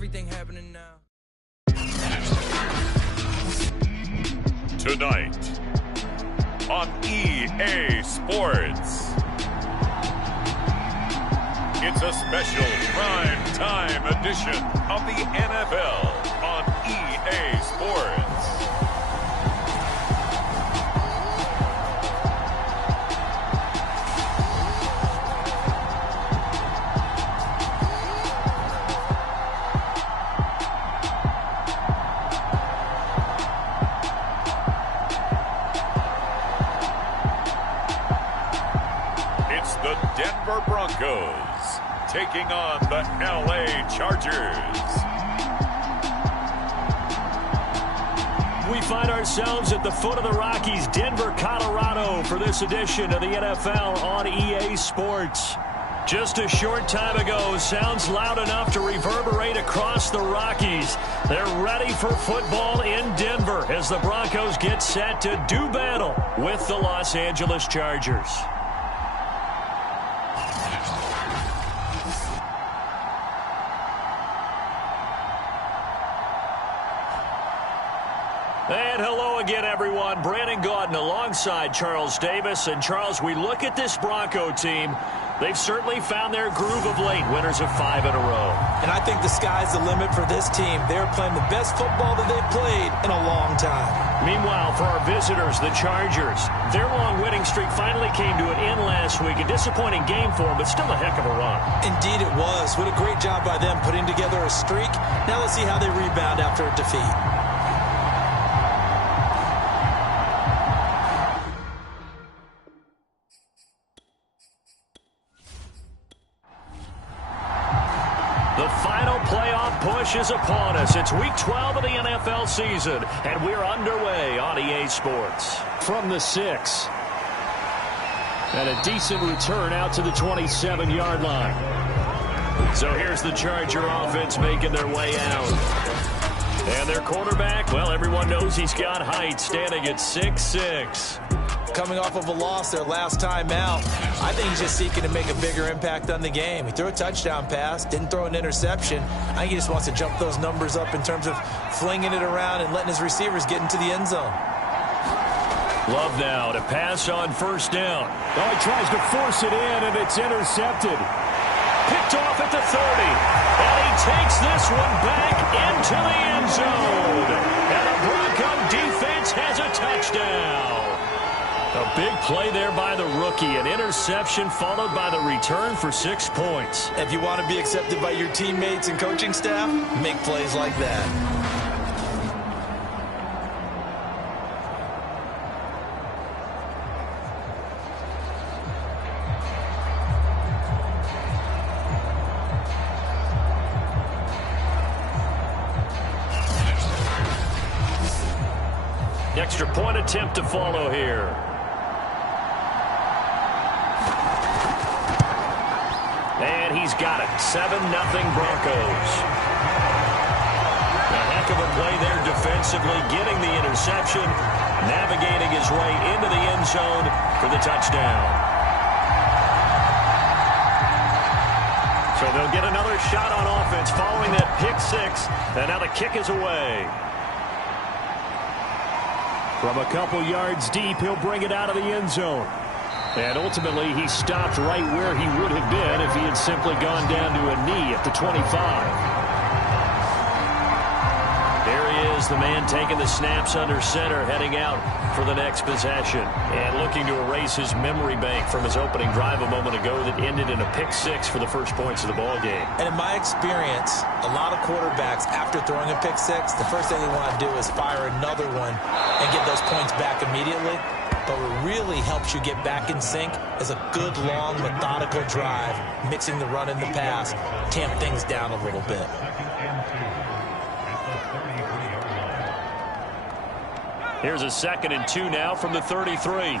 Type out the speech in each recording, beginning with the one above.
everything happening now. Tonight on EA Sports, it's a special prime time edition of the NFL on EA Sports. Denver Broncos taking on the LA Chargers. We find ourselves at the foot of the Rockies, Denver, Colorado, for this edition of the NFL on EA Sports. Just a short time ago, sounds loud enough to reverberate across the Rockies. They're ready for football in Denver as the Broncos get set to do battle with the Los Angeles Chargers. And hello again, everyone. Brandon Gaudin alongside Charles Davis. And, Charles, we look at this Bronco team. They've certainly found their groove of late, winners of 5 in a row. And I think the sky's the limit for this team. They're playing the best football that they've played in a long time. Meanwhile, for our visitors, the Chargers, their long winning streak finally came to an end last week. A disappointing game for them, but still a heck of a run. Indeed it was. What a great job by them putting together a streak. Now let's see how they rebound after a defeat. The final playoff push is upon us. It's Week 12 of the NFL season, and we're underway on EA Sports. From the 6. And a decent return out to the 27-yard line. So here's the Charger offense making their way out. And their quarterback, well, everyone knows he's got height, standing at 6'6". Coming off of a loss their last time out, I think he's just seeking to make a bigger impact on the game. He threw a touchdown pass, didn't throw an interception. I think he just wants to jump those numbers up in terms of flinging it around and letting his receivers get into the end zone. Love now to pass on first down. Oh, he tries to force it in, and it's intercepted. Picked off at the 30. And he takes this one back into the end zone. And the Bronco defense has a touchdown. A big play there by the rookie. An interception followed by the return for 6 points. If you want to be accepted by your teammates and coaching staff, make plays like that. Extra point attempt to follow here. And he's got it. 7-0 Broncos. A heck of a play there defensively, getting the interception, navigating his way into the end zone for the touchdown. So they'll get another shot on offense following that pick 6, and now the kick is away. From a couple yards deep, he'll bring it out of the end zone. And ultimately, he stopped right where he would have been if he had simply gone down to a knee at the 25. There he is, the man taking the snaps under center, heading out for the next possession. And looking to erase his memory bank from his opening drive a moment ago that ended in a pick 6 for the first points of the ball game. And in my experience, a lot of quarterbacks, after throwing a pick 6, the first thing they want to do is fire another one and get those points back immediately. But what really helps you get back in sync is a good, long, methodical drive, mixing the run and the pass, tamp things down a little bit. Here's a 2nd and 2 now from the 33.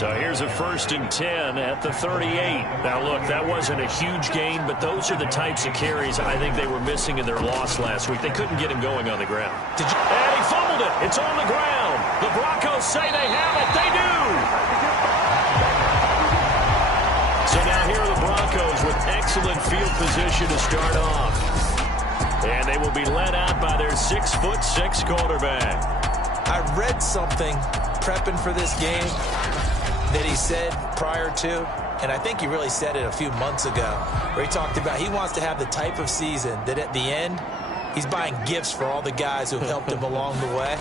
So here's a 1st and 10 at the 38. Now, look, that wasn't a huge gain, but those are the types of carries I think they were missing in their loss last week. They couldn't get him going on the ground. And he fumbled it. It's on the ground. The Broncos say they have it. They do. So now here are the Broncos with excellent field position to start off. And they will be led out by their 6'6" quarterback. I read something prepping for this game that he said prior to, and I think he really said it a few months ago, where he talked about he wants to have the type of season that at the end, he's buying gifts for all the guys who helped him along the way.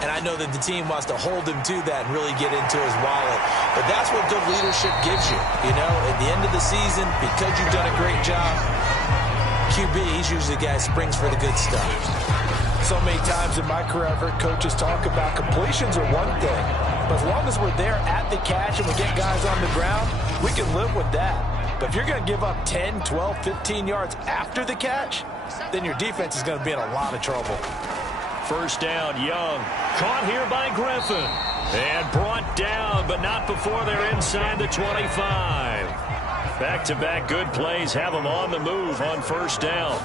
And I know that the team wants to hold him to that and really get into his wallet. But that's what good leadership gives you. You know, at the end of the season, because you've done a great job, QB, he's usually the guy who springs for the good stuff. So many times in my career, I've heard coaches talk about completions are one thing. But as long as we're there at the catch and we get guys on the ground, we can live with that. But if you're going to give up 10, 12, 15 yards after the catch, then your defense is going to be in a lot of trouble. First down, Young. Caught here by Griffin. And brought down, but not before they're inside the 25. Back-to-back good plays have them on the move on first down.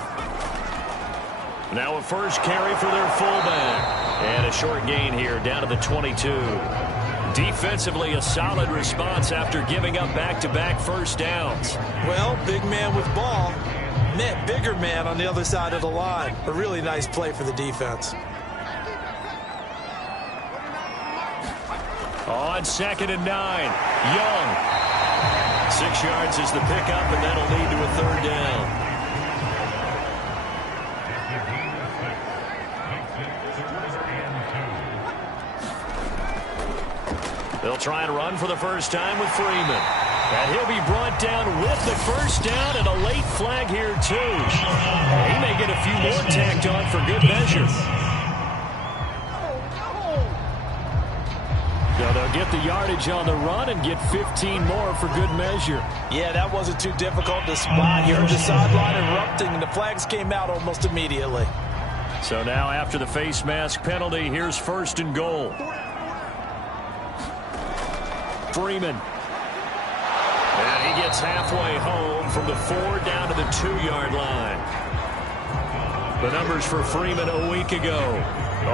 Now a first carry for their fullback. And a short gain here down to the 22. Defensively, a solid response after giving up back-to-back first downs. Well, big man with ball. Net bigger man on the other side of the line. A really nice play for the defense. On 2nd and 9, Young. 6 yards is the pickup, and that'll lead to a third down. They'll try and run for the first time with Freeman. And he'll be brought down with the first down and a late flag here, too. He may get a few more tacked on for good measure. So they'll get the yardage on the run and get 15 more for good measure. Yeah, that wasn't too difficult to spot. You heard the sideline erupting, and the flags came out almost immediately. So now after the face mask penalty, here's 1st and goal. Freeman. And he gets halfway home from the 4 down to the 2-yard line. The numbers for Freeman a week ago.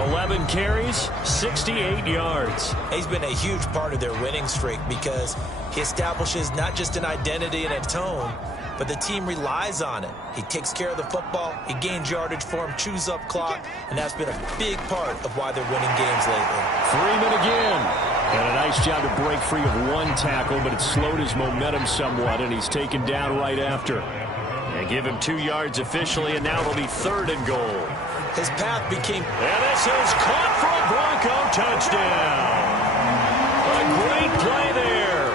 11 carries, 68 yards. He's been a huge part of their winning streak because he establishes not just an identity and a tone, but the team relies on it. He takes care of the football, he gains yardage for him, chews up clock, and that's been a big part of why they're winning games lately. Freeman again. And a nice job to break free of one tackle, but it slowed his momentum somewhat, and he's taken down right after. And give him 2 yards officially, and now it'll be 3rd and goal. His path became... And this is caught for a Bronco touchdown. A great play there.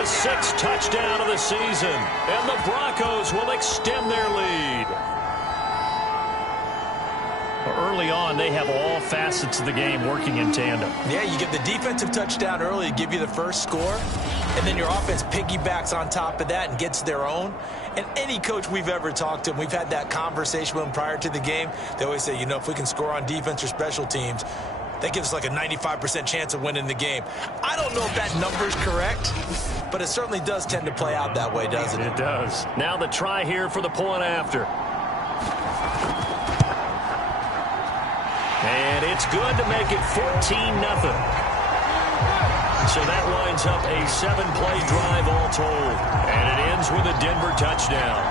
His 6th touchdown of the season, and the Broncos will extend their lead. Early on, they have all facets of the game working in tandem. Yeah, you get the defensive touchdown early to give you the first score, and then your offense piggybacks on top of that and gets their own. And any coach we've ever talked to, and we've had that conversation with them prior to the game, they always say, you know, if we can score on defense or special teams, that gives us like a 95% chance of winning the game. I don't know if that number's correct, but it certainly does tend to play out that way, doesn't it? It does. Now the try here for the point after. And it's good to make it 14-0. So that winds up a 7-play drive all told. And it ends with a Denver touchdown.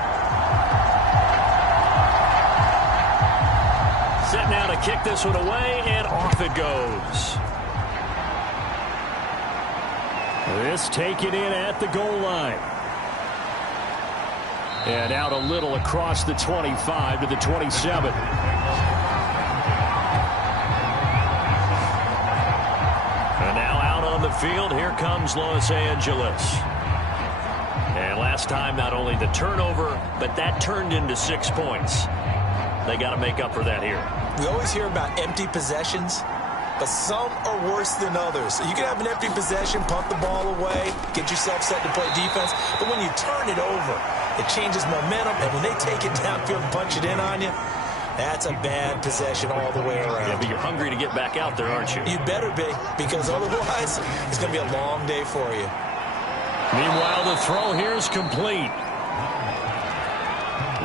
Set now to kick this one away, and off it goes. This taken in at the goal line. And out a little across the 25 to the 27. The field, here comes Los Angeles. And last time, not only the turnover, but that turned into 6 points. They got to make up for that here. We always hear about empty possessions, but some are worse than others. You can have an empty possession, punt the ball away, get yourself set to play defense, but when you turn it over, it changes momentum, and when they take it downfield and punch it in on you, that's a bad possession all the way around. Yeah, but you're hungry to get back out there, aren't you? You better be, because otherwise it's going to be a long day for you. Meanwhile, the throw here is complete.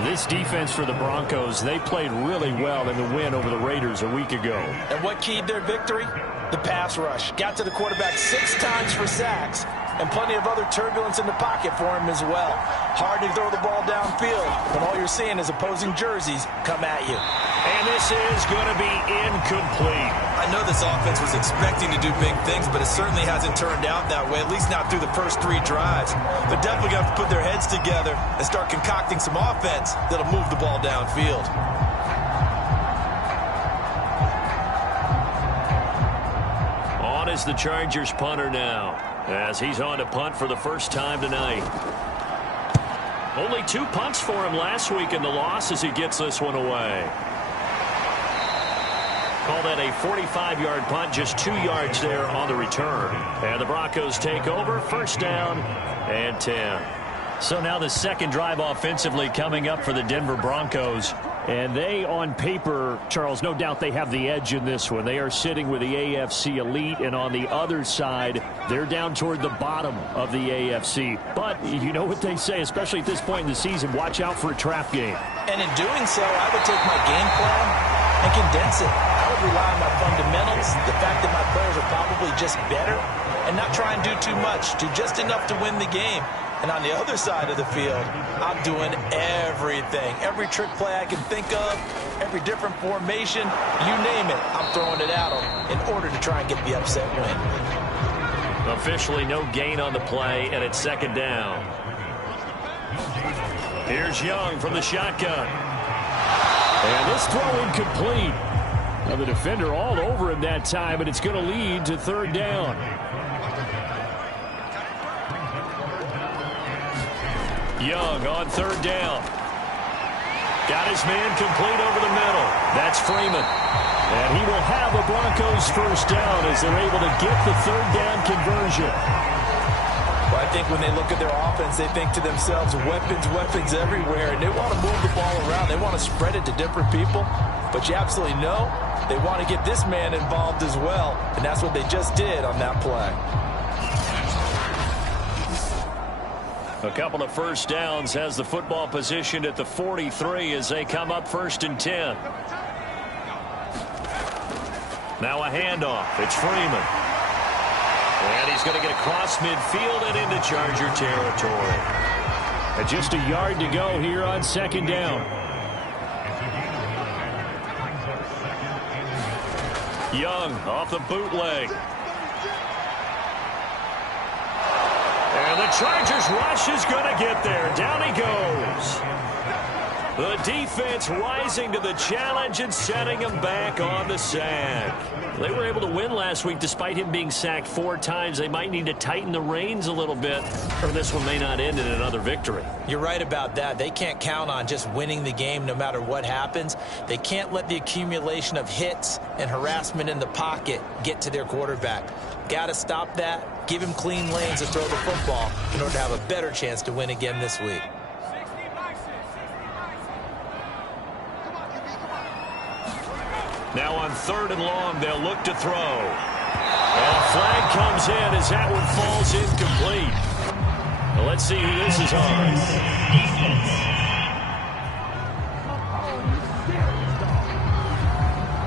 This defense for the Broncos, they played really well in the win over the Raiders a week ago. And what keyed their victory? The pass rush. Got to the quarterback 6 times for sacks, and plenty of other turbulence in the pocket for him as well. Hard to throw the ball downfield when all you're seeing is opposing jerseys come at you. And this is going to be incomplete. I know this offense was expecting to do big things, but it certainly hasn't turned out that way, at least not through the first 3 drives. They're definitely going to have to put their heads together and start concocting some offense that'll move the ball downfield. On is the Chargers punter now, as he's on to punt for the first time tonight. Only 2 punts for him last week in the loss as he gets this one away. Call that a 45-yard punt, just 2 yards there on the return. And the Broncos take over, first down and 10. So now the second drive offensively coming up for the Denver Broncos. And they, on paper, Charles, no doubt they have the edge in this one. They are sitting with the AFC elite, and on the other side, they're down toward the bottom of the AFC. But you know what they say, especially at this point in the season, watch out for a trap game. And in doing so, I would take my game plan and condense it. I would rely on my fundamentals, the fact that my players are probably just better, and not try and do too much, do just enough to win the game. And on the other side of the field, I'm doing everything. Every trick play I can think of, every different formation, you name it, I'm throwing it at them in order to try and get the upset win. Officially no gain on the play, and it's second down. Here's Young from the shotgun. And this throw incomplete. Now the defender all over him that time, and it's going to lead to third down. Young on third down. Got his man complete over the middle. That's Freeman. And he will have a Broncos first down as they're able to get the third down conversion. Well, I think when they look at their offense, they think to themselves, weapons, weapons everywhere. And they want to move the ball around. They want to spread it to different people. But you absolutely know they want to get this man involved as well. And that's what they just did on that play. A couple of first downs, has the football positioned at the 43 as they come up first and 10. Now a handoff. It's Freeman. And he's going to get across midfield and into Charger territory. And just a yard to go here on second down. Young off the bootleg. And the Chargers rush is going to get there. Down he goes. The defense rising to the challenge and setting him back on the sack. They were able to win last week despite him being sacked 4 times. They might need to tighten the reins a little bit, or this one may not end in another victory. You're right about that. They can't count on just winning the game no matter what happens. They can't let the accumulation of hits and harassment in the pocket get to their quarterback. Got to stop that. Give him clean lanes to throw the football in order to have a better chance to win again this week. Now on third and long, they'll look to throw. And a flag comes in as that one falls incomplete. Well, let's see who this is on.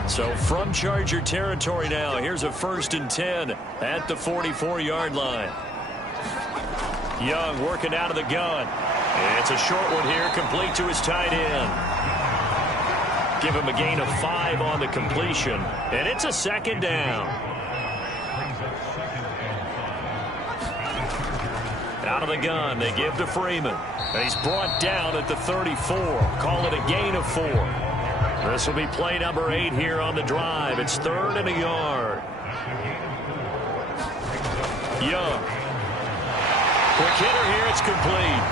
So from Charger territory now, here's a first and 10 at the 44-yard line. Young working out of the gun. And it's a short one here, complete to his tight end. Give him a gain of 5 on the completion. And it's a second down. Out of the gun, they give to Freeman. He's brought down at the 34. Call it a gain of 4. This will be play number 8 here on the drive. It's 3rd and a yard. Young. Quick hitter here, it's complete.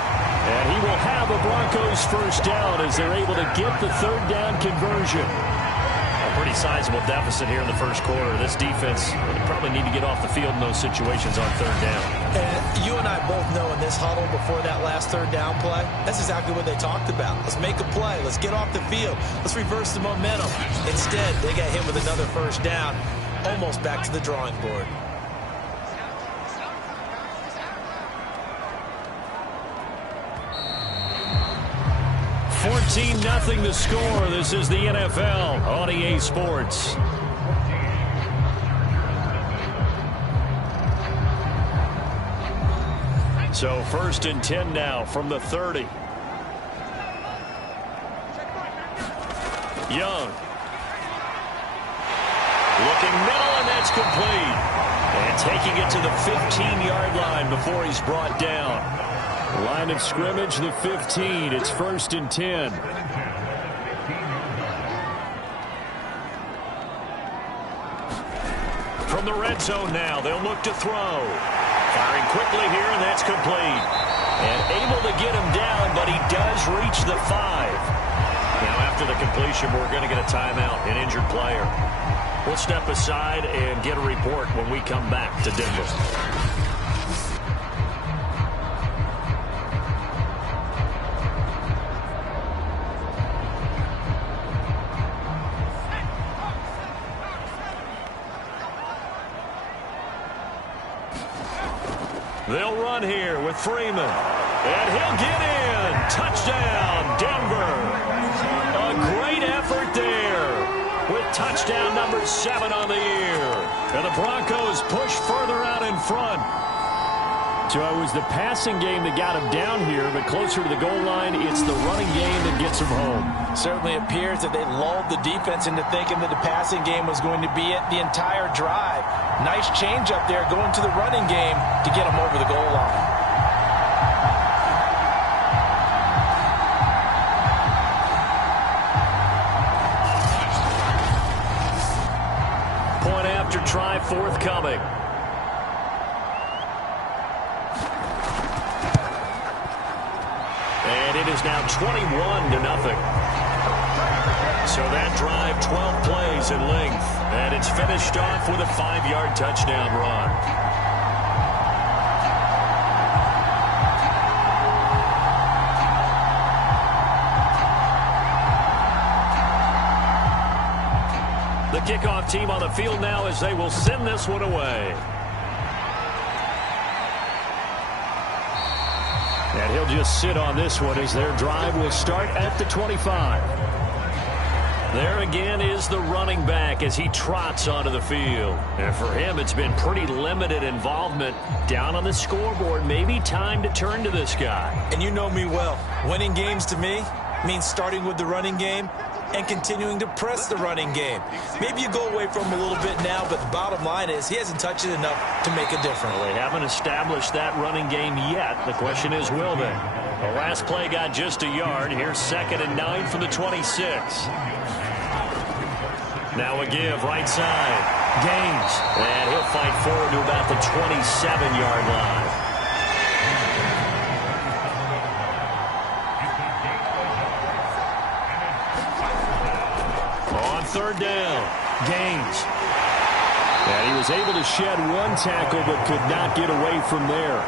And he will have a Broncos first down as they're able to get the third down conversion. A pretty sizable deficit here in the first quarter. This defense will probably need to get off the field in those situations on third down. And you and I both know in this huddle before that last third down play, that's exactly what they talked about. Let's make a play. Let's get off the field. Let's reverse the momentum. Instead, they got hit with another first down, almost back to the drawing board. 14-0 the score. This is the NFL on EA Sports. So 1st and 10 now from the 30. Young. Looking middle, and that's complete. And taking it to the 15-yard line before he's brought down. Line of scrimmage, the 15. It's 1st and 10. From the red zone now, they'll look to throw. Firing quickly here, and that's complete. And able to get him down, but he does reach the 5. Now, after the completion, we're going to get a timeout, an injured player. We'll step aside and get a report when we come back to Denver. They'll run here with Freeman. And he'll get in. Touchdown, Denver. A great effort there with touchdown number 7 on the year. And the Broncos push further out in front. So it was the passing game that got him down here, but closer to the goal line, it's the running game that gets him home. Certainly appears that they lulled the defense into thinking that the passing game was going to be it the entire drive. Nice change up there going to the running game to get him over the goal line. Point after try forthcoming. And it is now 21-0. So that drive, 12 plays in length. And it's finished off with a 5-yard touchdown run. The kickoff team on the field now as they will send this one away. And he'll just sit on this one as their drive will start at the 25. There again is the running back as he trots onto the field. And for him, it's been pretty limited involvement down on the scoreboard. Maybe time to turn to this guy. And you know me well. Winning games to me means starting with the running game and continuing to press the running game. Maybe you go away from him a little bit now, but the bottom line is he hasn't touched it enough to make a difference. Well, they haven't established that running game yet. The question is, will they? The last play got just a yard. Here's 2nd and 9 from the 26. Now a give, right side. Gaines. And he'll fight forward to about the 27-yard line. On 3rd down, Gaines. And he was able to shed one tackle but could not get away from there.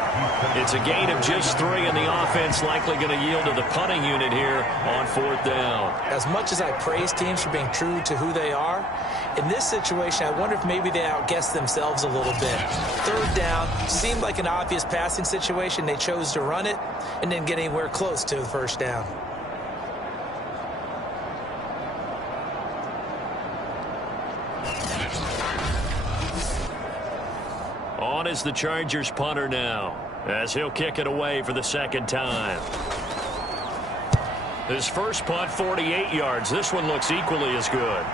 It's a gain of just 3, and the offense likely going to yield to the punting unit here on 4th down. As much as I praise teams for being true to who they are, in this situation, I wonder if maybe they outguessed themselves a little bit. 3rd down seemed like an obvious passing situation. They chose to run it and didn't get anywhere close to the 1st down. On is the Chargers punter now, as he'll kick it away for the 2nd time. His first punt, 48 yards. This one looks equally as good.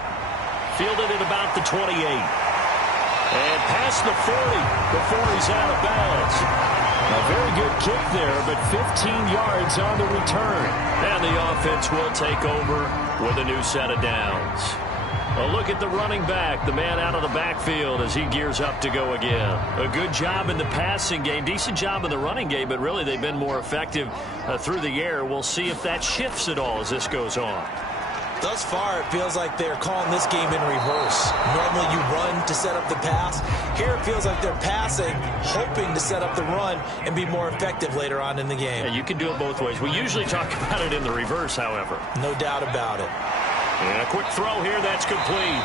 Fielded at about the 28. And past the 40 before he's out of bounds. A very good kick there, but 15 yards on the return. And the offense will take over with a new set of downs. A look at the running back, the man out of the backfield as he gears up to go again. A good job in the passing game, decent job in the running game, but really they've been more effective through the air. We'll see if that shifts at all as this goes on. Thus far, it feels like they're calling this game in reverse. Normally you run to set up the pass. Here it feels like they're passing, hoping to set up the run and be more effective later on in the game. Yeah, you can do it both ways. We usually talk about it in the reverse, however. No doubt about it. And a quick throw here, that's complete.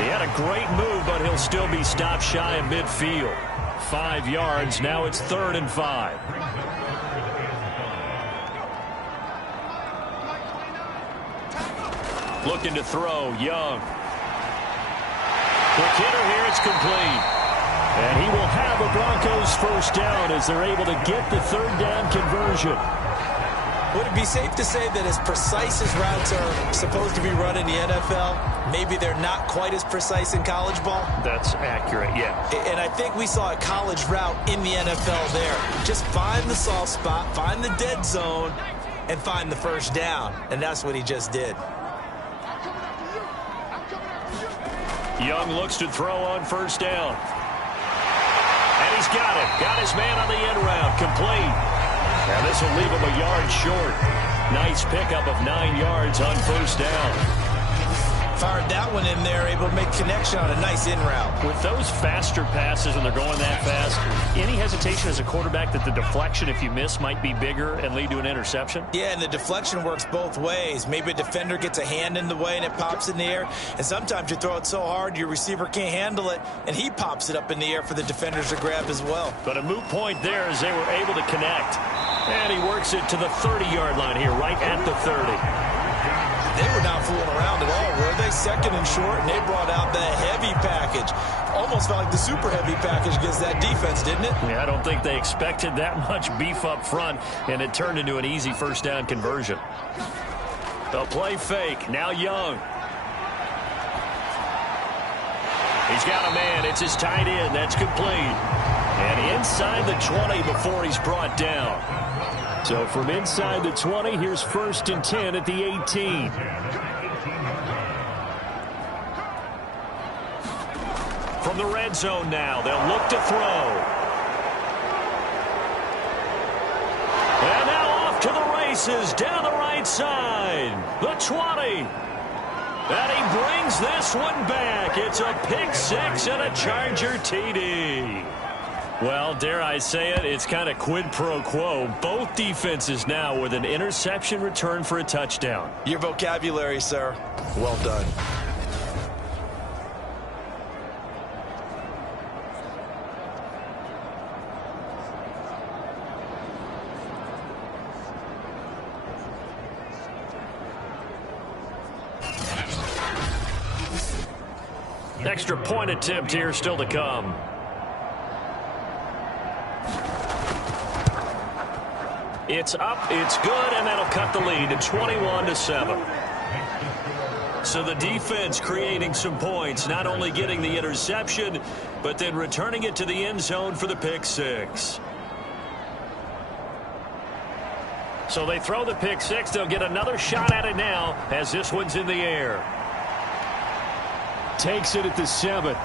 He had a great move, but he'll still be stopped shy of midfield. 5 yards, now it's 3rd and 5. Looking to throw, Young. Quick hitter here, it's complete. And he will have a Broncos first down as they're able to get the third down conversion. Would it be safe to say that as precise as routes are supposed to be run in the NFL, maybe they're not quite as precise in college ball? That's accurate, yeah. And I think we saw a college route in the NFL there. Just find the soft spot, find the dead zone, and find the first down. And that's what he just did. Young looks to throw on first down. And he's got it. Got his man on the end route. Complete. Now this will leave him a yard short. Nice pickup of 9 yards on first down. Fired that one in there, able to make connection on a nice in route. With those faster passes when they're going that fast, any hesitation as a quarterback that the deflection, if you miss, might be bigger and lead to an interception? Yeah, and the deflection works both ways. Maybe a defender gets a hand in the way and it pops in the air. And sometimes you throw it so hard your receiver can't handle it, and he pops it up in the air for the defenders to grab as well. But a moot point there as they were able to connect. And he works it to the 30-yard line here, right at the 30. They were not fooling around at all, were they? Second and short, and they brought out the heavy package. Almost felt like the super heavy package against that defense, didn't it? Yeah, I don't think they expected that much beef up front, and it turned into an easy first down conversion. The play fake, now Young. He's got a man, it's his tight end, that's complete. And inside the 20 before he's brought down. So from inside the 20, here's 1st and 10 at the 18. From the red zone now, they'll look to throw. And now off to the races, down the right side. The 20. And he brings this one back. It's a pick six and a Charger TD. Well, dare I say it, it's kind of quid pro quo. Both defenses now with an interception return for a touchdown. Your vocabulary, sir. Well done. Extra point attempt here still to come. It's up, it's good, and that'll cut the lead to 21-7. So the defense creating some points, not only getting the interception, but then returning it to the end zone for the pick six. So they throw the pick six. They'll get another shot at it now as this one's in the air. Takes it at the 7.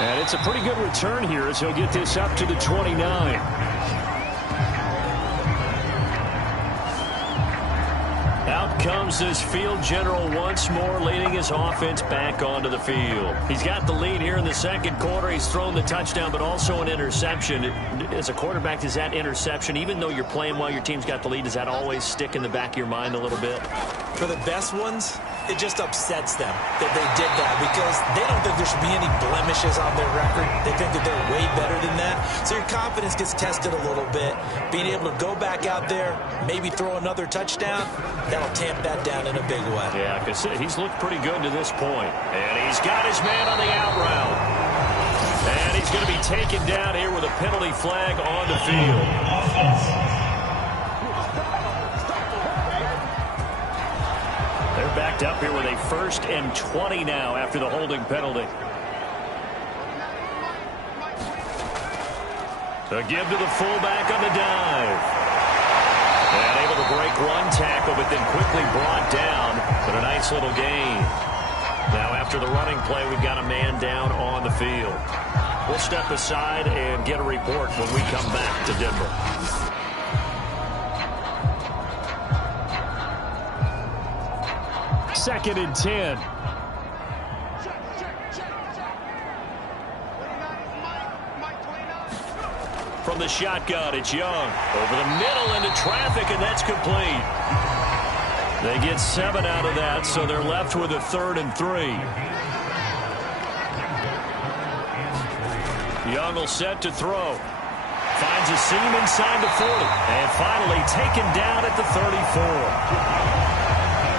And it's a pretty good return here as he'll get this up to the 29. Out comes this field general once more, leading his offense back onto the field. He's got the lead here in the second quarter. He's thrown the touchdown, but also an interception. As a quarterback, does that interception, even though you're playing while your team's got the lead, does that always stick in the back of your mind a little bit? For the best ones, it just upsets them that they did that because they don't think there should be any blemishes on their record. They think that they're way better than that. So your confidence gets tested a little bit. Being able to go back out there, maybe throw another touchdown, that'll tamp that down in a big way. Yeah, because he's looked pretty good to this point. And he's got his man on the out route. And he's going to be taken down here with a penalty flag on the field. They're backed up here with a 1st and 20 now after the holding penalty. A give to the fullback on the dive. And able to break one tackle, but then quickly brought down. But a nice little gain. Now after the running play, we've got a man down on the field. We'll step aside and get a report when we come back to Denver. Second and 10. From the shotgun, it's Young. Over the middle into traffic, and that's complete. They get 7 out of that, so they're left with a 3rd and 3. Young will set to throw. Finds a seam inside the 40. And finally taken down at the 34.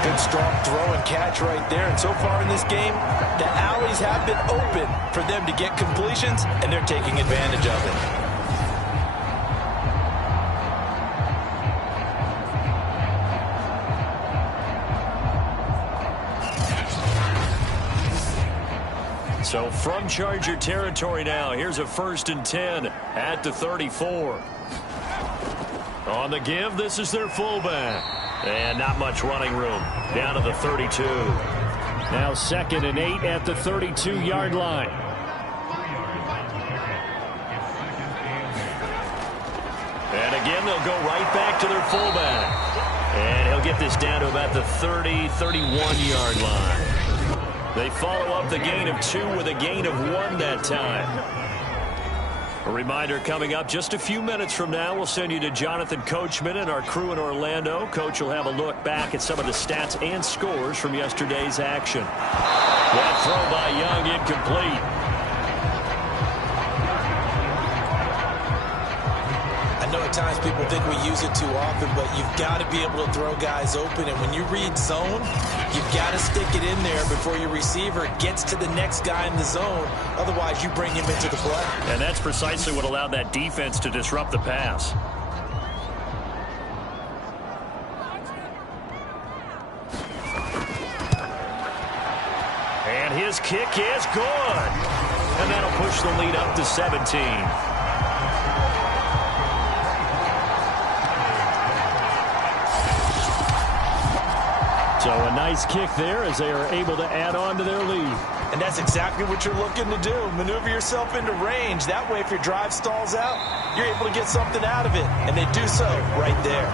Good, strong throw and catch right there. And so far in this game, the alleys have been open for them to get completions, and they're taking advantage of it. So from Charger territory now, here's a 1st and 10 at the 34. On the give, this is their fullback. And not much running room. Down to the 32. Now 2nd and 8 at the 32-yard line. And again, they'll go right back to their fullback. And he'll get this down to about the 30, 31-yard line. They follow up the gain of 2 with a gain of 1 that time. A reminder coming up just a few minutes from now, we'll send you to Jonathan Coachman and our crew in Orlando. Coach will have a look back at some of the stats and scores from yesterday's action. That throw by Young incomplete. I know at times people think we use it too often, but you've got to be able to throw guys open. And when you read zone, you've got to stick it in there before your receiver gets to the next guy in the zone. Otherwise, you bring him into the play. And that's precisely what allowed that defense to disrupt the pass. And his kick is good. And that'll push the lead up to 17. So a nice kick there as they are able to add on to their lead. And that's exactly what you're looking to do. Maneuver yourself into range. That way, if your drive stalls out, you're able to get something out of it. And they do so right there.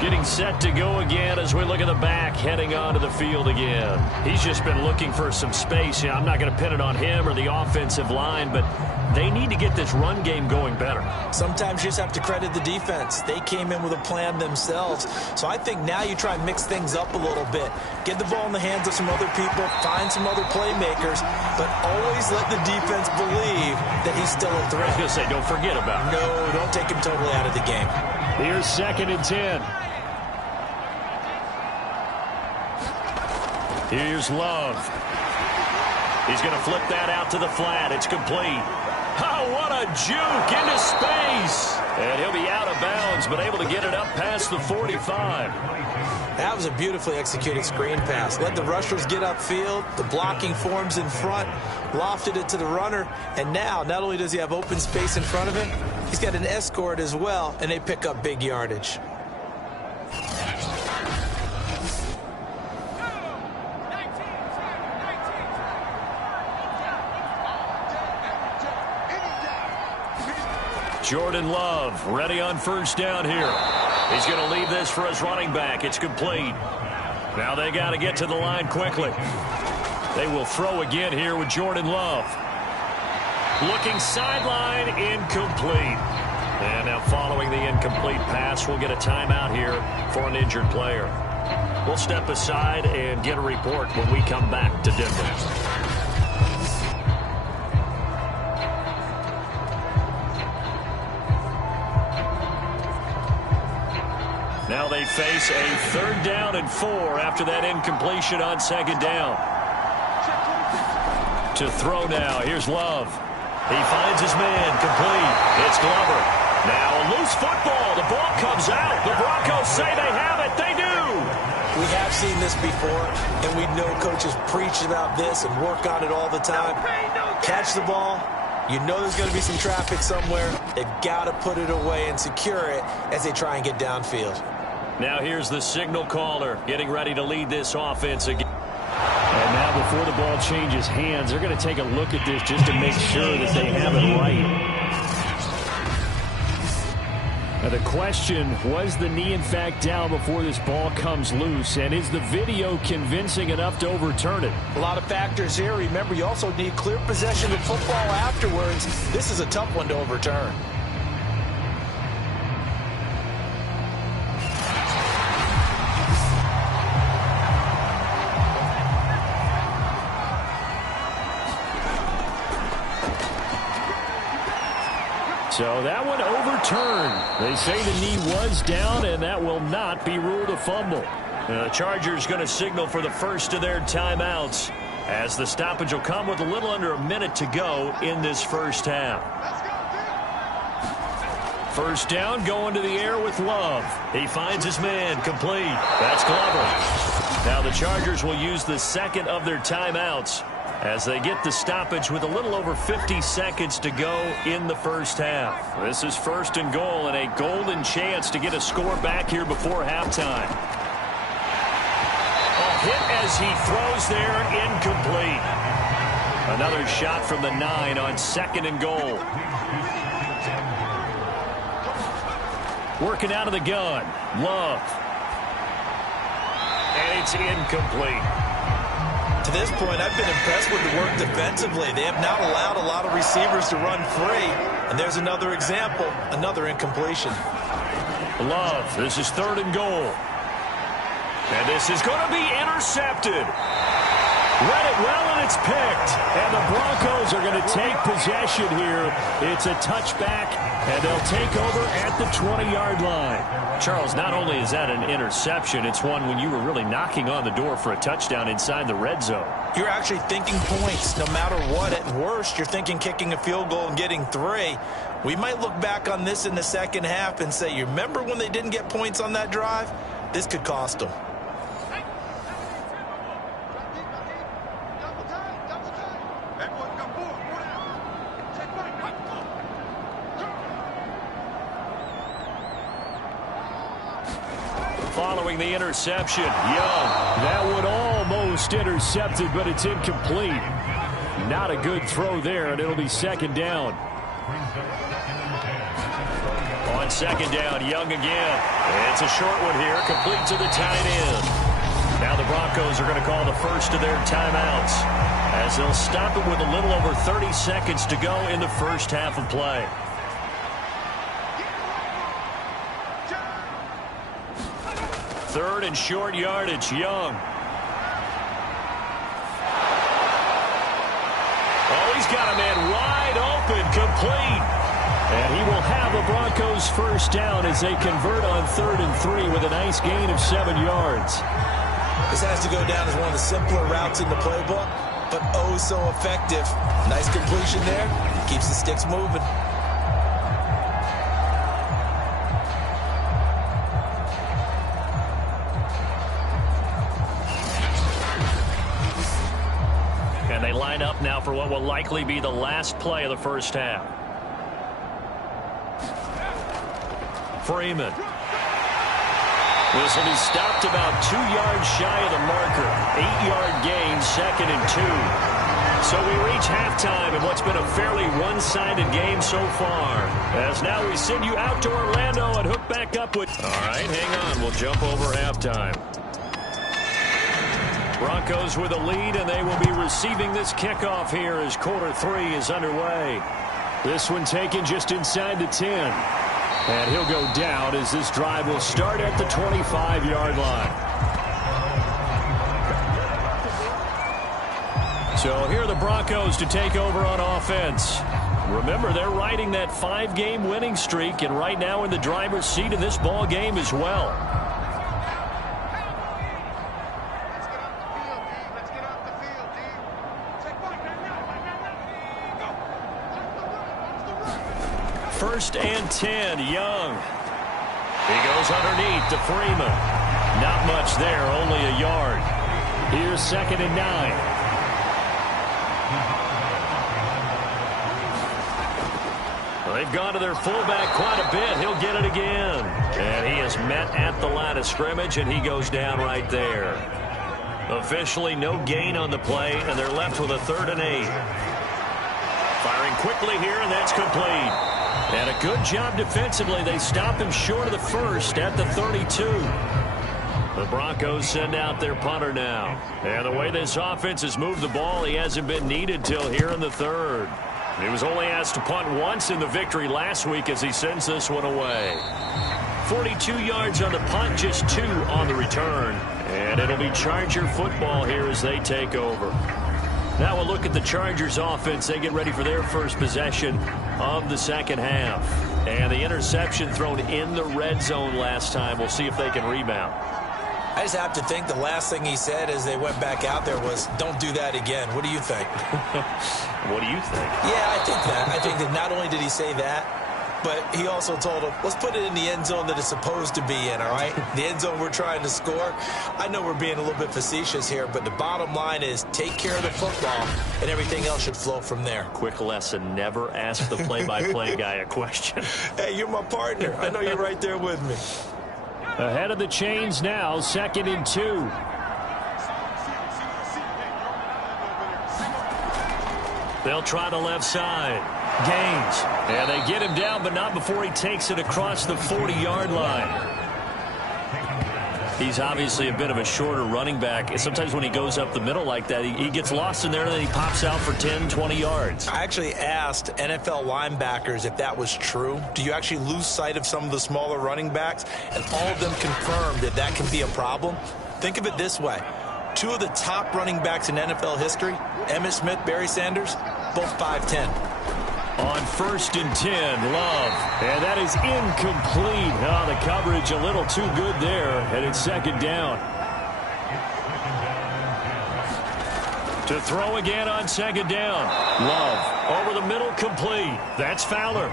Getting set to go again as we look at the back heading onto the field again. He's just been looking for some space. I'm not going to pin it on him or the offensive line, but they need to get this run game going better. Sometimes you just have to credit the defense. They came in with a plan themselves. So I think now you try and mix things up a little bit. Get the ball in the hands of some other people, find some other playmakers, but always let the defense believe that he's still a threat. I was going to say, don't forget about him. No, don't take him totally out of the game. Here's 2nd and 10. Here's Love. He's going to flip that out to the flat. It's complete. Oh, what a juke into space. And he'll be out of bounds, but able to get it up past the 45. That was a beautifully executed screen pass. Let the rushers get upfield. The blocking forms in front. Lofted it to the runner. And now, not only does he have open space in front of him, he's got an escort as well, and they pick up big yardage. Jordan Love ready on 1st down here. He's going to leave this for his running back. It's complete. Now they got to get to the line quickly. They will throw again here with Jordan Love. Looking sideline, incomplete. And now following the incomplete pass, we'll get a timeout here for an injured player. We'll step aside and get a report when we come back to Denver. Now they face a 3rd down and 4 after that incompletion on 2nd down. To throw now, here's Love. He finds his man, complete. It's Glover. Now a loose football. The ball comes out. The Broncos say they have it. They do. We have seen this before, and we know coaches preach about this and work on it all the time. Catch the ball. You know there's going to be some traffic somewhere. They've got to put it away and secure it as they try and get downfield. Now here's the signal caller getting ready to lead this offense again. And now before the ball changes hands, they're going to take a look at this just to make sure that they have it right. Now the question, was the knee in fact down before this ball comes loose? And is the video convincing enough to overturn it? A lot of factors here. Remember, you also need clear possession of football afterwards. This is a tough one to overturn. So that one overturned. They say the knee was down, and that will not be ruled a fumble. The Chargers going to signal for the first of their timeouts, as the stoppage will come with a little under a minute to go in this first half. First down, going to the air with Love. He finds his man, complete. That's Glover. Now the Chargers will use the second of their timeouts as they get the stoppage with a little over 50 seconds to go in the first half. This is first and goal and a golden chance to get a score back here before halftime. A hit as he throws there, incomplete. Another shot from the 9 on second and goal. Working out of the gun, Love. And it's incomplete. To this point, I've been impressed with the work defensively. They have not allowed a lot of receivers to run free. And there's another example, another incompletion. Love, this is third and goal. And this is going to be intercepted. Read it well, and it's picked. And the Broncos are going to take possession here. It's a touchback, and they'll take over at the 20-yard line. Charles, not only is that an interception, it's one when you were really knocking on the door for a touchdown inside the red zone. You're actually thinking points no matter what. At worst, you're thinking kicking a field goal and getting 3. We might look back on this in the second half and say, you remember when they didn't get points on that drive? This could cost them. Following the interception, Young. That one almost intercepted, but it's incomplete. Not a good throw there, and it'll be second down. On second down, Young again. It's a short one here, complete to the tight end. Now the Broncos are going to call the first of their timeouts, as they'll stop it with a little over 30 seconds to go in the first half of play. Third and short yardage, Young. Oh, he's got a man wide open, complete. And he will have the Broncos first down as they convert on 3rd and 3 with a nice gain of 7 yards. This has to go down as one of the simpler routes in the playbook, but oh so effective. Nice completion there. Keeps the sticks moving. And they line up now for what will likely be the last play of the first half. Freeman. This will be stopped about 2 yards shy of the marker. 8-yard gain, 2nd and 2. So we reach halftime in what's been a fairly one-sided game so far. As now we send you out to Orlando and hook back up with... All right, hang on. We'll jump over halftime. Broncos with a lead, and they will be receiving this kickoff here as quarter 3 is underway. This one taken just inside the 10. And he'll go down as this drive will start at the 25-yard line. So here are the Broncos to take over on offense. Remember, they're riding that 5-game winning streak, and right now in the driver's seat in this ball game as well. First and 10, Young. He goes underneath to Freeman. Not much there, only a yard. Here's 2nd and 9. Well, they've gone to their fullback quite a bit. He'll get it again. And he is met at the line of scrimmage, and he goes down right there. Officially no gain on the play, and they're left with a 3rd and 8. Firing quickly here, and that's complete. And a good job defensively. They stop him short of the first at the 32. The Broncos send out their punter now. And the way this offense has moved the ball, he hasn't been needed till here in the 3rd. He was only asked to punt once in the victory last week as he sends this one away. 42 yards on the punt, just 2 on the return. And it'll be Charger football here as they take over. Now we'll look at the Chargers offense. They get ready for their first possession of the second half. And the interception thrown in the red zone last time. We'll see if they can rebound. I just have to think the last thing he said as they went back out there was, don't do that again. What do you think? What do you think? Yeah, I think that. I think that not only did he say that, but he also told him, let's put it in the end zone that it's supposed to be in, all right? The end zone we're trying to score. I know we're being a little bit facetious here, but the bottom line is take care of the football, and everything else should flow from there. Quick lesson, never ask the play-by-play guy a question. Hey, you're my partner. I know you're right there with me. Ahead of the chains now, 2nd and 2. They'll try the left side. Gaines. And they get him down, but not before he takes it across the 40-yard line. He's obviously a bit of a shorter running back. Sometimes when he goes up the middle like that, he gets lost in there, and then he pops out for 10, 20 yards. I actually asked NFL linebackers if that was true. Do you actually lose sight of some of the smaller running backs? And all of them confirmed that that can be a problem. Think of it this way. 2 of the top running backs in NFL history, Emmitt Smith, Barry Sanders, both 5'10". On 1st and 10, Love. And that is incomplete. Oh, the coverage a little too good there. And it's 2nd down. To throw again on 2nd down. Love over the middle, complete. That's Fowler.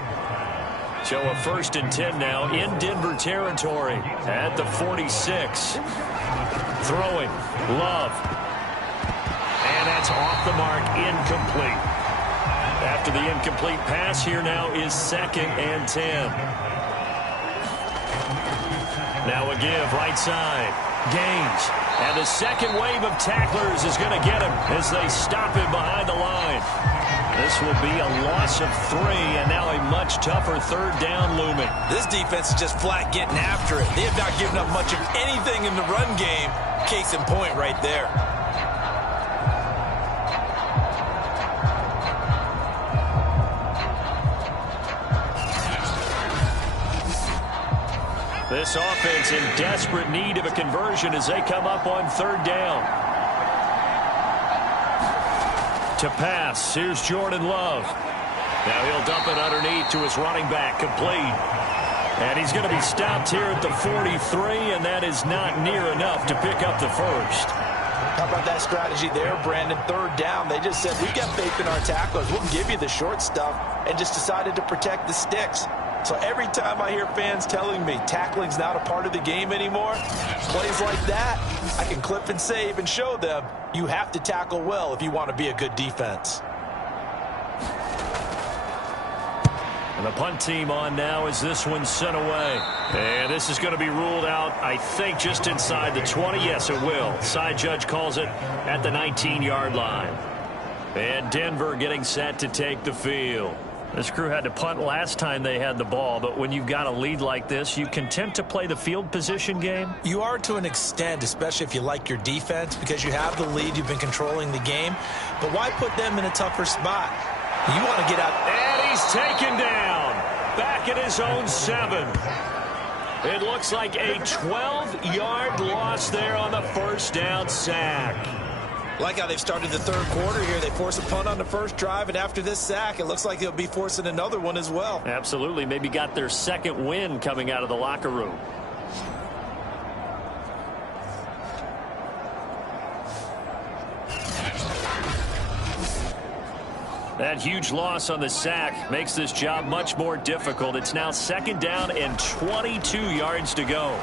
So a 1st and 10 now in Denver territory at the 46. Throwing. Love. And that's off the mark, incomplete. After the incomplete pass, here now is 2nd and 10. Now a give, right side. Gaines. And the second wave of tacklers is going to get him as they stop him behind the line. This will be a loss of 3, and now a much tougher 3rd down looming. This defense is just flat getting after it. They have not given up much of anything in the run game. Case in point right there. This offense in desperate need of a conversion as they come up on 3rd down. To pass, here's Jordan Love. Now he'll dump it underneath to his running back, complete. And he's going to be stopped here at the 43, and that is not near enough to pick up the 1st. How about that strategy there, Brandon? 3rd down. They just said, we've got faith in our tacklers. We'll give you the short stuff, and just decided to protect the sticks. So every time I hear fans telling me tackling's not a part of the game anymore, plays like that, I can clip and save and show them you have to tackle well if you want to be a good defense. And the punt team on now as this one's sent away. And this is going to be ruled out, I think, just inside the 20. Yes, it will. Side judge calls it at the 19-yard line. And Denver getting set to take the field. This crew had to punt last time they had the ball, but when you've got a lead like this, you content to play the field position game? You are to an extent, especially if you like your defense, because you have the lead, you've been controlling the game. But why put them in a tougher spot? You want to get out. And he's taken down. Back at his own 7. It looks like a 12-yard loss there on the 1st down sack. Like how they've started the 3rd quarter here. They force a punt on the 1st drive, and after this sack, it looks like they'll be forcing another one as well. Absolutely. Maybe got their 2nd win coming out of the locker room. That huge loss on the sack makes this job much more difficult. It's now 2nd down and 22 yards to go.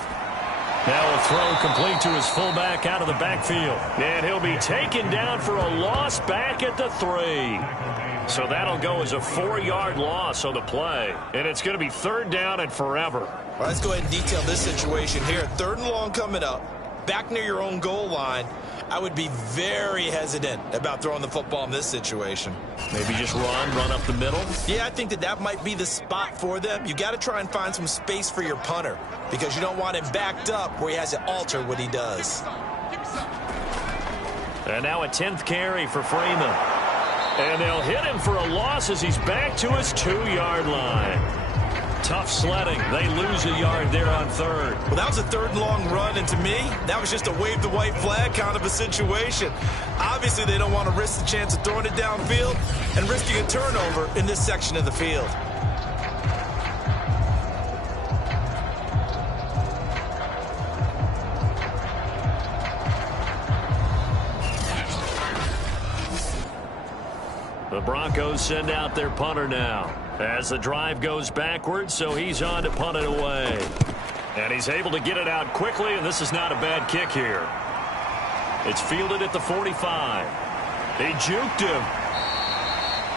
Now a throw complete to his fullback out of the backfield. And he'll be taken down for a loss back at the 3. So that'll go as a 4-yard loss on the play. And it's going to be 3rd down and forever. All right, let's go ahead and detail this situation here. 3rd and long coming up. Back near your own goal line. I would be very hesitant about throwing the football in this situation. Maybe just run up the middle? Yeah, I think that might be the spot for them. You got to try and find some space for your punter because you don't want him backed up where he has to alter what he does. And now a 10th carry for Freeman. And they'll hit him for a loss as he's back to his 2-yard line. Tough sledding. They lose a yard there on third. Well, that was a third and long run, and to me, that was just a wave the white flag kind of a situation. Obviously, they don't want to risk the chance of throwing it downfield and risking a turnover in this section of the field. The Broncos send out their punter now as the drive goes backwards, so he's on to punt it away. And he's able to get it out quickly, and this is not a bad kick here. It's fielded at the 45. They juked him.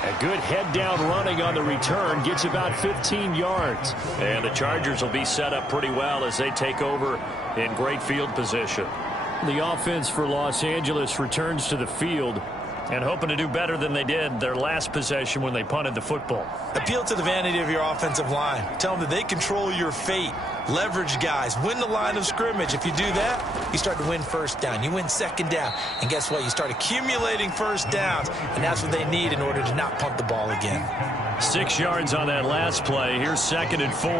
A good head-down running on the return gets about 15 yards. And the Chargers will be set up pretty well as they take over in great field position. The offense for Los Angeles returns to the field and hoping to do better than they did their last possession when they punted the football. Appeal to the vanity of your offensive line. Tell them that they control your fate. Leverage guys. Win the line of scrimmage. If you do that, you start to win first down. You win second down. And guess what? You start accumulating first downs. And that's what they need in order to not punt the ball again. 6 yards on that last play. Here's 2nd and 4.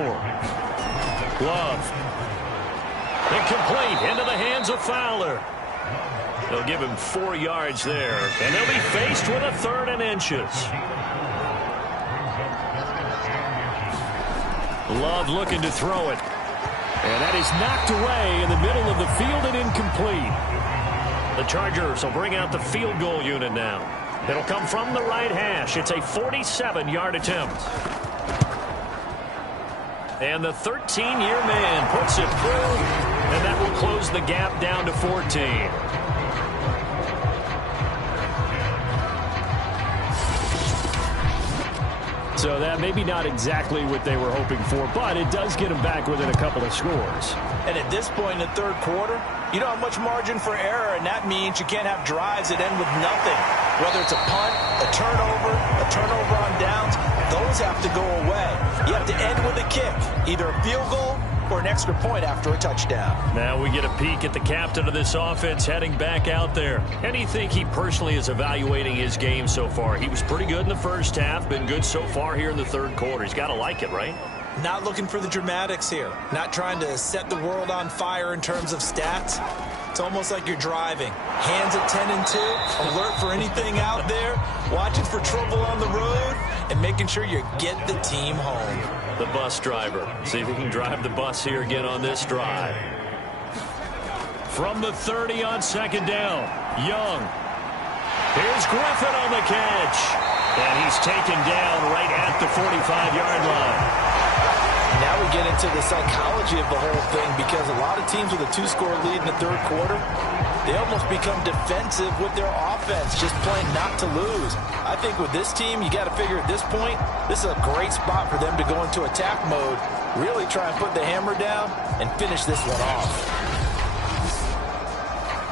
Love. Incomplete. Into the hands of Fowler. They'll give him 4 yards there, and they'll be faced with a 3rd and inches. Love looking to throw it. And that is knocked away in the middle of the field and incomplete. The Chargers will bring out the field goal unit now. It'll come from the right hash. It's a 47-yard attempt. And the 13-year man puts it through, and that will close the gap down to 14. So that maybe not exactly what they were hoping for, but it does get them back within a couple of scores. And at this point in the third quarter, you don't have much margin for error, and that means you can't have drives that end with nothing. Whether it's a punt, a turnover on downs, those have to go away. You have to end with a kick, either a field goal or an extra point after a touchdown. Now we get a peek at the captain of this offense heading back out there. How do you think he personally is evaluating his game so far? He was pretty good in the first half, been good so far here in the third quarter. He's got to like it, right? Not looking for the dramatics here. Not trying to set the world on fire in terms of stats. It's almost like you're driving. Hands at 10 and 2, alert for anything out there, watching for trouble on the road, and making sure you get the team home. The bus driver. See if he can drive the bus here again on this drive. From the 30 on 2nd down, Young. Here's Griffin on the catch. And he's taken down right at the 45-yard line. Now we get into the psychology of the whole thing, because a lot of teams with a 2-score lead in the third quarter, they almost become defensive with their offense, just playing not to lose. I think with this team, you got to figure at this point, this is a great spot for them to go into attack mode, really try and put the hammer down and finish this one off.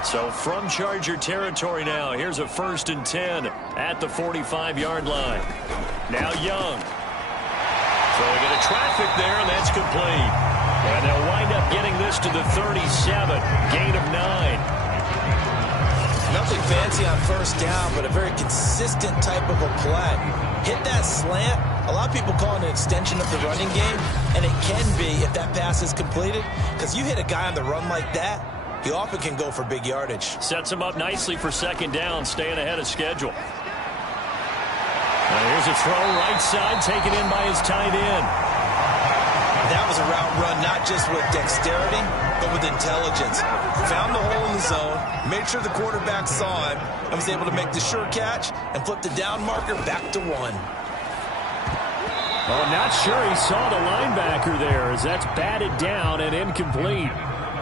So from Charger territory now, here's a 1st and 10 at the 45-yard line. Now Young. So we get a traffic there, and that's complete. And they'll wind up getting this to the 37, gain of 9. Nothing fancy on first down, but a very consistent type of a play. Hit that slant. A lot of people call it an extension of the running game, and it can be if that pass is completed, because you hit a guy on the run like that, he often can go for big yardage. Sets him up nicely for 2nd down, staying ahead of schedule. Now here's a throw right side, taken in by his tight end. That was a route run not just with dexterity, but with intelligence. Found the hole in the zone, made sure the quarterback saw him, and was able to make the sure catch and flip the down marker back to 1. Oh, not sure he saw the linebacker there, as that's batted down and incomplete.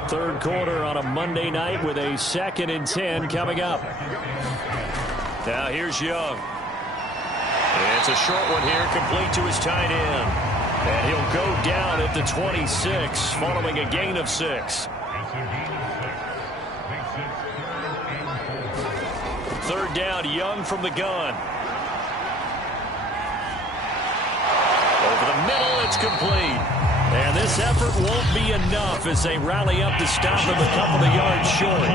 Third quarter on a Monday night with a 2nd and 10 coming up. Now here's Young. It's a short one here, complete to his tight end. And he'll go down at the 26, following a gain of 6. 3rd down, Young from the gun. Over the middle, it's complete. And this effort won't be enough as they rally up to stop him a couple of yards short.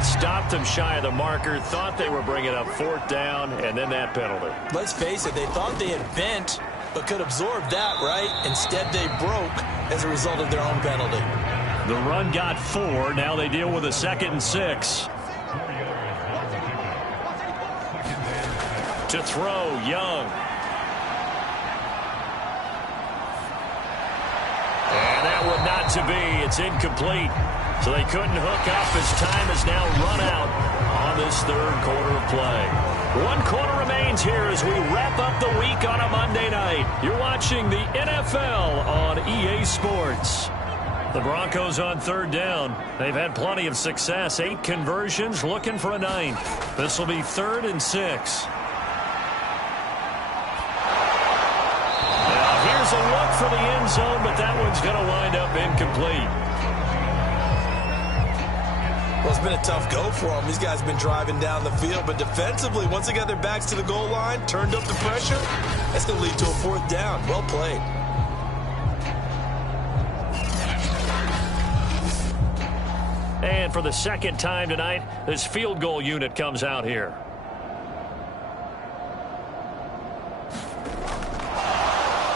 They stopped him shy of the marker, thought they were bringing up 4th down, and then that penalty. Let's face it, they thought they had bent, but could absorb that, right? Instead, they broke as a result of their own penalty. The run got 4. Now they deal with a 2nd and 6. To throw, Young. And that one not to be. It's incomplete. So they couldn't hook up as time has now run out on this 3rd quarter of play. 1 quarter remains here as we wrap up the week on a Monday night. You're watching the NFL on EA Sports. The Broncos on 3rd down. They've had plenty of success. 8 conversions, looking for a 9th. This will be 3rd and 6. Now here's a look for the end zone, but that one's going to wind up incomplete. Well, it's been a tough go for them. These guys have been driving down the field, but defensively, once they got their backs to the goal line, turned up the pressure, that's going to lead to a 4th down. Well played. And for the 2nd time tonight, this field goal unit comes out here.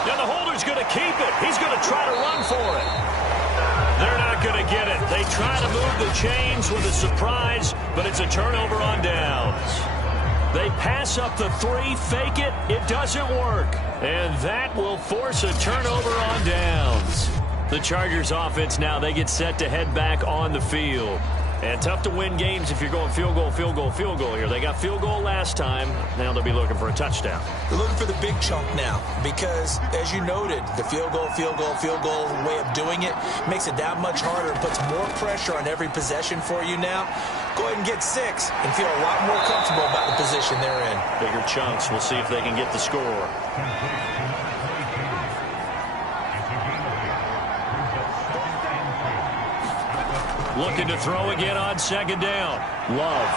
Now the holder's going to keep it. He's going to try to run for it. They're not going to get it. They try to move the chains with a surprise, but it's a turnover on downs. They pass up the 3, fake it. It doesn't work. And that will force a turnover on downs. The Chargers offense now, they get set to head back on the field. And tough to win games if you're going field goal, field goal, field goal here. They got field goal last time. Now they'll be looking for a touchdown. They're looking for the big chunk now because, as you noted, the field goal way of doing it makes it that much harder and puts more pressure on every possession for you now. Go ahead and get 6 and feel a lot more comfortable about the position they're in. Bigger chunks. We'll see if they can get the score. Looking to throw again on 2nd down. Love.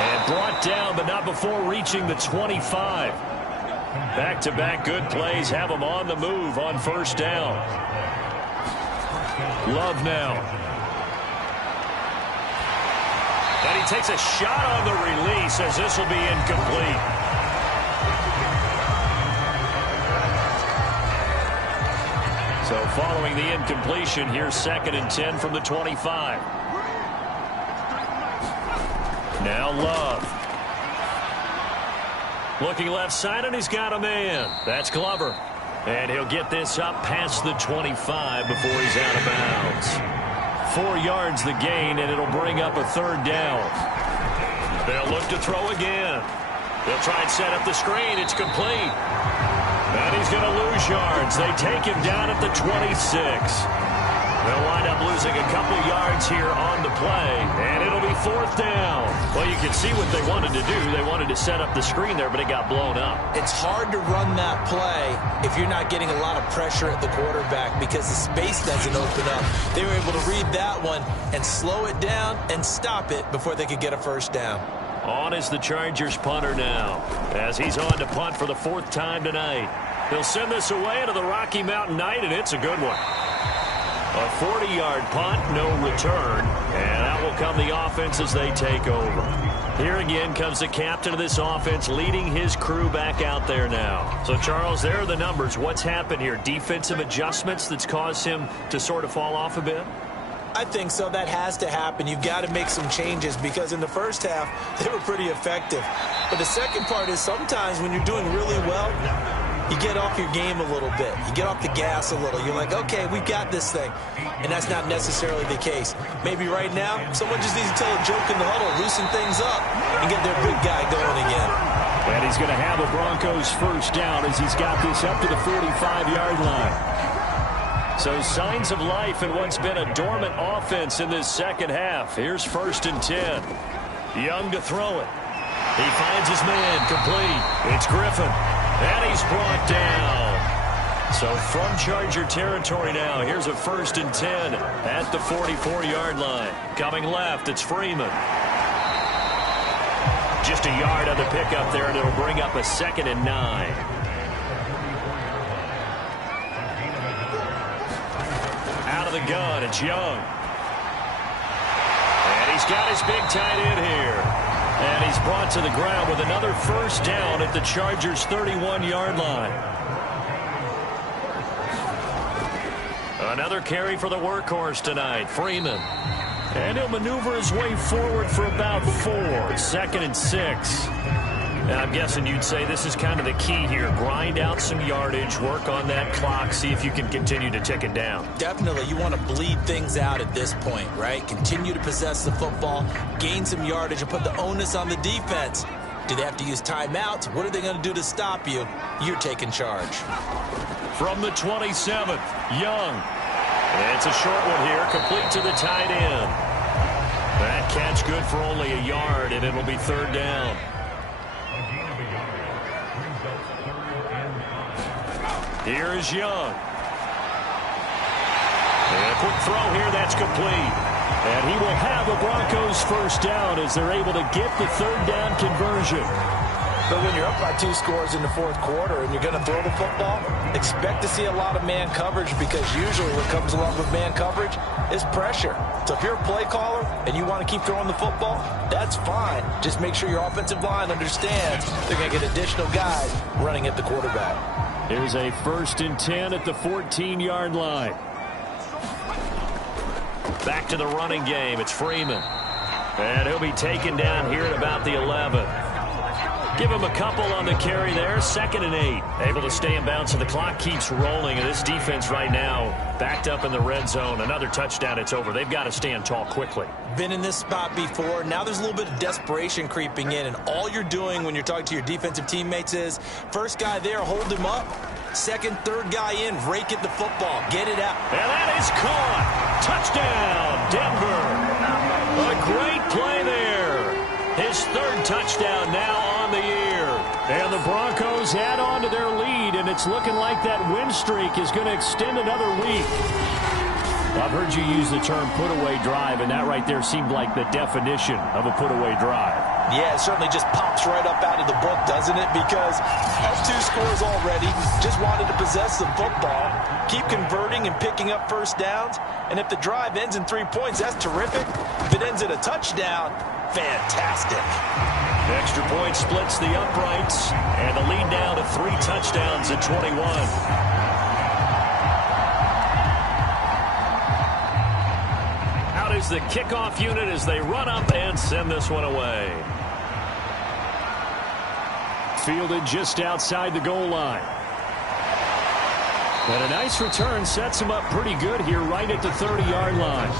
And brought down, but not before reaching the 25. Back-to-back good plays have them on the move on 1st down. Love now. And he takes a shot on the release as this will be incomplete. So following the incompletion, here's 2nd and 10 from the 25. Now Love. Looking left side, and he's got a man. That's Glover. And he'll get this up past the 25 before he's out of bounds. 4 yards the gain, and it'll bring up a 3rd down. They'll look to throw again. They'll try and set up the screen. It's complete. And he's going to lose yards. They take him down at the 26. They'll wind up losing a couple yards here on the play, and it'll be 4th down. Well, you can see what they wanted to do. They wanted to set up the screen there, but it got blown up. It's hard to run that play if you're not getting a lot of pressure at the quarterback because the space doesn't open up. They were able to read that one and slow it down and stop it before they could get a 1st down. On is the Chargers punter now, as he's on to punt for the 4th time tonight. They'll send this away to the Rocky Mountain Night, and it's a good one. A 40-yard punt, no return, and that will come the offense as they take over. Here again comes the captain of this offense leading his crew back out there now. So, Charles, there are the numbers. What's happened here? Defensive adjustments that's caused him to sort of fall off a bit? I think so. That has to happen. You've got to make some changes because in the first half, they were pretty effective. But the second part is sometimes when you're doing really well, you get off your game a little bit. You get off the gas a little. You're like, okay, we've got this thing. And that's not necessarily the case. Maybe right now, someone just needs to tell a joke in the huddle, loosen things up, and get their big guy going again. And he's going to have a Broncos 1st down as he's got this up to the 45-yard line. So signs of life in what's been a dormant offense in this 2nd half. Here's 1st and 10. Young to throw it. He finds his man complete. It's Griffin. And he's brought down. So from Charger territory now, here's a 1st and 10 at the 44-yard line. Coming left, it's Freeman. Just a yard on the pickup there, and it'll bring up a 2nd and 9. Out of the gun, it's Young. And He's got his big tight end here. And he's brought to the ground with another first down at the Chargers' 31-yard line. Another carry for the workhorse tonight, Freeman. And he'll maneuver his way forward for about 4. 2nd and 6. And I'm guessing you'd say this is kind of the key here. Grind out some yardage, work on that clock, see if you can continue to tick it down. Definitely, you want to bleed things out at this point, right? Continue to possess the football, gain some yardage, and put the onus on the defense. Do they have to use timeouts? What are they going to do to stop you? You're taking charge. From the 27th, Young. It's a short one here, complete to the tight end. That catch good for only a yard, and it'll be 3rd down. Here is Young. And a quick throw here, that's complete. And he will have a Broncos first down as they're able to get the 3rd down conversion. But when you're up by 2 scores in the 4th quarter and you're going to throw the football, expect to see a lot of man coverage, because usually what comes along with man coverage is pressure. So if you're a play caller and you want to keep throwing the football, that's fine. Just make sure your offensive line understands they're going to get additional guys running at the quarterback. Here's a 1st and 10 at the 14-yard line. Back to the running game. It's Freeman. And he'll be taken down here at about the 11. Give him a couple on the carry there. 2nd and 8. Able to stay in bounds, so the clock keeps rolling. And this defense right now backed up in the red zone. Another touchdown, it's over. They've got to stand tall quickly. Been in this spot before. Now there's a little bit of desperation creeping in. And all you're doing when you're talking to your defensive teammates is, first guy there, hold him up. 2nd, 3rd guy in, rake at the football. Get it out. And that is caught. Touchdown, Denver. A great play there. His 3rd touchdown now on the year. And the Broncos add on to their lead, and it's looking like that win streak is going to extend another week. I've heard you use the term put-away drive, and that right there seemed like the definition of a put-away drive. Yeah, it certainly just pops right up out of the book, doesn't it? Because up 2 scores already, just wanted to possess the football, keep converting and picking up first downs. And if the drive ends in 3 points, that's terrific. If it ends in a touchdown, fantastic. Extra point splits the uprights, and the lead down to 3 touchdowns at 21. Out is the kickoff unit as they run up and send this one away. Fielded just outside the goal line. And a nice return sets him up pretty good here right at the 30-yard line.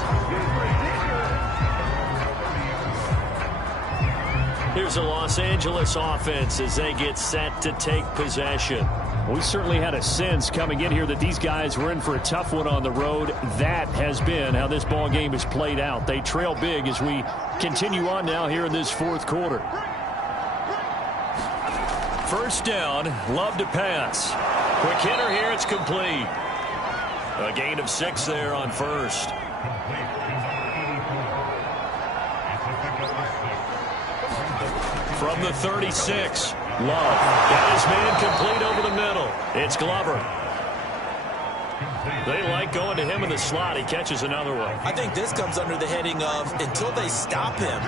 Here's a Los Angeles offense as they get set to take possession. We certainly had a sense coming in here that these guys were in for a tough one on the road. That has been how this ball game has played out. They trail big as we continue on now here in this 4th quarter. First down, Love to pass. Quick hitter here, it's complete. A gain of 6 there on 1st. From the 36, Love. Got his man complete over the middle. It's Glover. They like going to him in the slot. He catches another one. I think this comes under the heading of, until they stop him,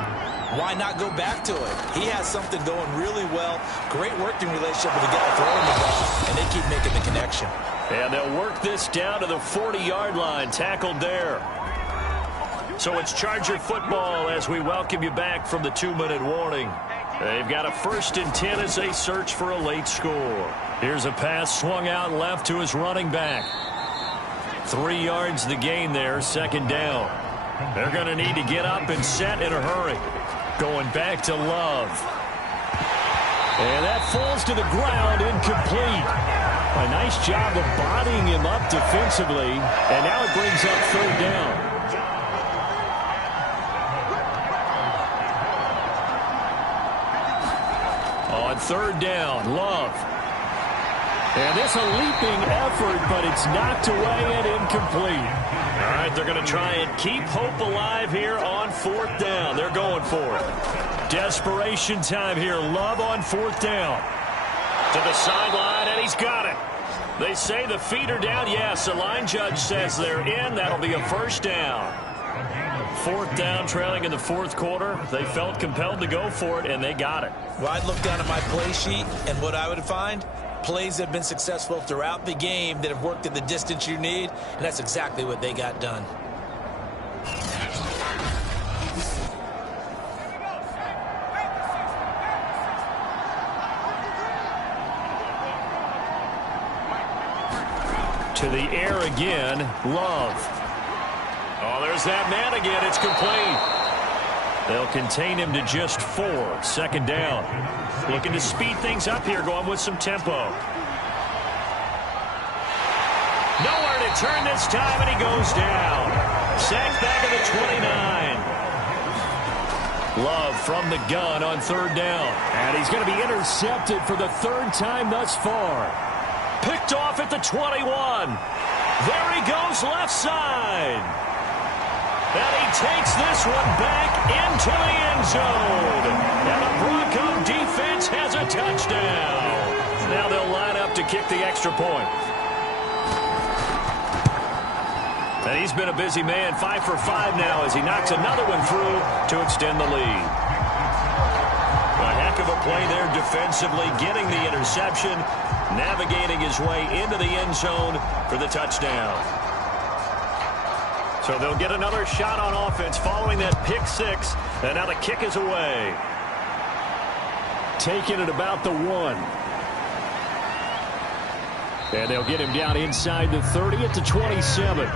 why not go back to it? He has something going really well. Great working relationship with the guy throwing the ball, and they keep making the connection. And they'll work this down to the 40-yard line, tackled there. So it's Charger football as we welcome you back from the 2-minute warning. They've got a 1st and 10 as they search for a late score. Here's a pass swung out left to his running back. 3 yards the gain there, 2nd down. They're going to need to get up and set in a hurry. Going back to Love. And that falls to the ground, incomplete. A nice job of bodying him up defensively, and now it brings up 3rd down. On 3rd down, Love. And this a leaping effort, but it's knocked away and incomplete. All right, they're going to try and keep hope alive here on 4th down. They're going for it. Desperation time here. Love on 4th down. To the sideline, and he's got it. They say the feet are down. Yes, the line judge says they're in. That'll be a 1st down. Fourth down, trailing in the fourth quarter. They felt compelled to go for it, and they got it. Well, I'd look down at my play sheet, and what I would find, plays that have been successful throughout the game that have worked at the distance you need, and that's exactly what they got done. To the air again, Love. Oh, there's that man again. It's complete. They'll contain him to just 4. Second down. Looking to speed things up here, going with some tempo. Nowhere to turn this time, and he goes down. Sacked back at the 29. Love from the gun on third down. And he's going to be intercepted for the third time thus far. Picked off at the 21. There he goes, left side. And he takes this one back into the end zone. And the Bronco defense has a touchdown. Now they'll line up to kick the extra point. And he's been a busy man, 5 for 5 now as he knocks another one through to extend the lead. A heck of a play there defensively, getting the interception, navigating his way into the end zone for the touchdown. So they'll get another shot on offense following that pick 6, and now the kick is away. Taking it about the 1. And they'll get him down inside the 30 at the 27.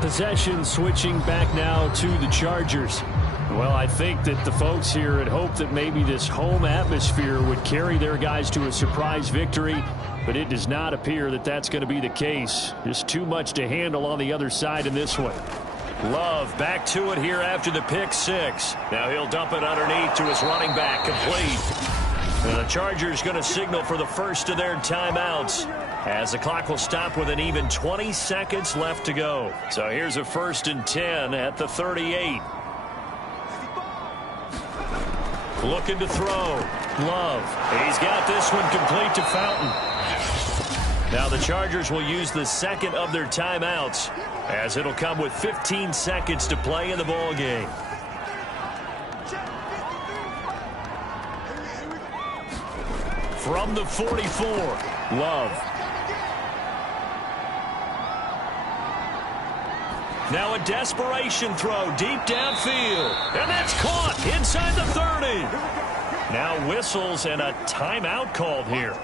Possession switching back now to the Chargers. Well, I think that the folks here had hoped that maybe this home atmosphere would carry their guys to a surprise victory, but it does not appear that that's going to be the case. Just too much to handle on the other side in this one. Love back to it here after the pick 6. Now he'll dump it underneath to his running back, complete. And the Chargers going to signal for the first of their timeouts, as the clock will stop with an even 20 seconds left to go. So here's a 1st and 10 at the 38. Looking to throw. Love. He's got this one complete to Fountain. Now the Chargers will use the second of their timeouts, as it'll come with 15 seconds to play in the ball game. From the 44, Love. Now a desperation throw deep downfield. And that's caught inside the 30. Now whistles and a timeout called here.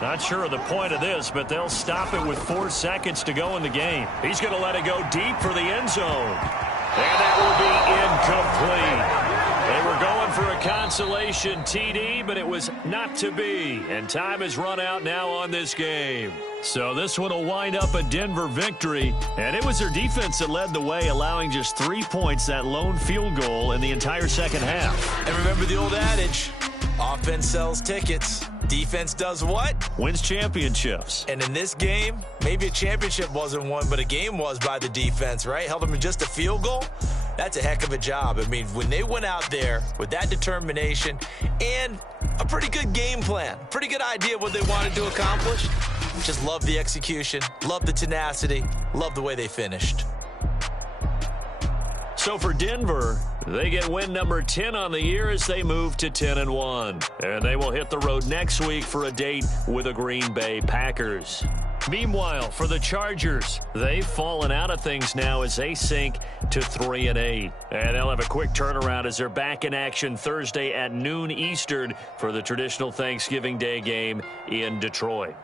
Not sure of the point of this, but they'll stop it with 4 seconds to go in the game. He's going to let it go deep for the end zone. And that will be incomplete. They were going for a consolation TD, but it was not to be. And time has run out now on this game. So this one will wind up a Denver victory. And it was their defense that led the way, allowing just 3 points, that lone field goal in the entire second half. And remember the old adage, offense sells tickets. Defense does what? Wins championships. And in this game, maybe a championship wasn't won, but a game was by the defense, right? Held them to just a field goal. That's a heck of a job. I mean, when they went out there with that determination and a pretty good game plan, pretty good idea what they wanted to accomplish, just love the execution, love the tenacity, love the way they finished. So for Denver, they get win number 10 on the year as they move to 10-1. And they will hit the road next week for a date with the Green Bay Packers. Meanwhile, for the Chargers, they've fallen out of things now as they sink to 3-8. And they'll have a quick turnaround as they're back in action Thursday at noon Eastern for the traditional Thanksgiving Day game in Detroit.